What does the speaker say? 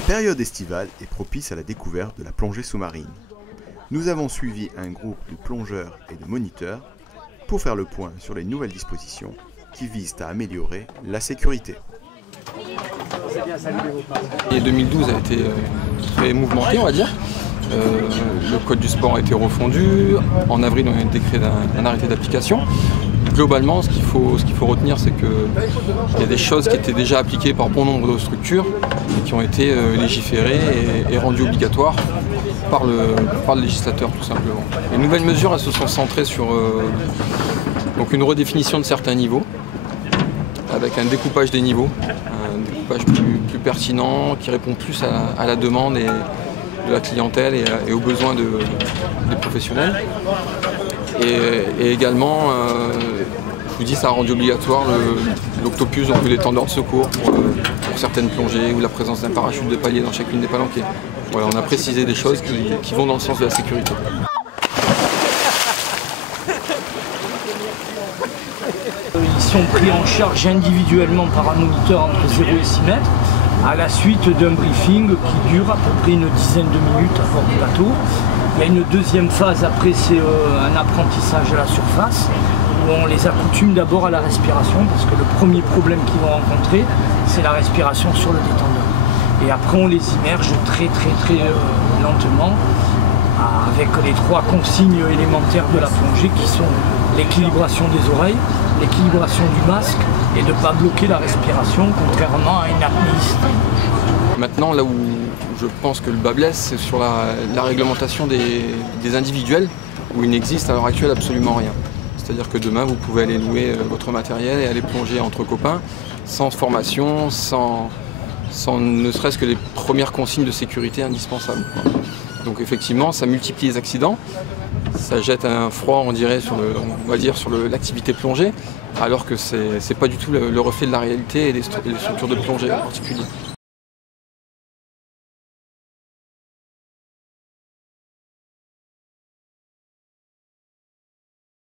La période estivale est propice à la découverte de la plongée sous-marine. Nous avons suivi un groupe de plongeurs et de moniteurs pour faire le point sur les nouvelles dispositions qui visent à améliorer la sécurité. Et 2012 a été très mouvementé, on va dire. Le code du sport a été refondu. En avril, on a décrété un arrêté d'application. Globalement, ce qu'il faut retenir, c'est qu'il y a des choses qui étaient déjà appliquées par bon nombre de structures et qui ont été légiférées et rendues obligatoires par le législateur, tout simplement. Les nouvelles mesures, elles se sont centrées sur donc une redéfinition de certains niveaux, avec un découpage des niveaux, un découpage plus pertinent, qui répond plus à la demande de la clientèle et aux besoins des professionnels. Et également, je vous dis, ça a rendu obligatoire l'octopus, donc l'étendard de secours pour certaines plongées ou la présence d'un parachute de palier dans chacune des palanquées. Voilà, on a précisé des choses qui vont dans le sens de la sécurité. Ils sont pris en charge individuellement par un moniteur entre 0 et 6 mètres à la suite d'un briefing qui dure à peu près une dizaine de minutes à bord du bateau. Il y a une deuxième phase après, c'est un apprentissage à la surface où on les accoutume d'abord à la respiration parce que le premier problème qu'ils vont rencontrer, c'est la respiration sur le détendeur. Et après on les immerge très lentement avec les 3 consignes élémentaires de la plongée qui sont l'équilibration des oreilles, l'équilibration du masque et de ne pas bloquer la respiration contrairement à une apnéiste. Maintenant, là où je pense que le bât blesse, c'est sur la réglementation des individuels, où il n'existe à l'heure actuelle absolument rien. C'est-à-dire que demain, vous pouvez aller louer votre matériel et aller plonger entre copains, sans formation, sans ne serait-ce que les premières consignes de sécurité indispensables. Donc effectivement, ça multiplie les accidents, ça jette un froid, on dirait, sur l'activité plongée, alors que c'est pas du tout le reflet de la réalité et des structures de plongée en particulier.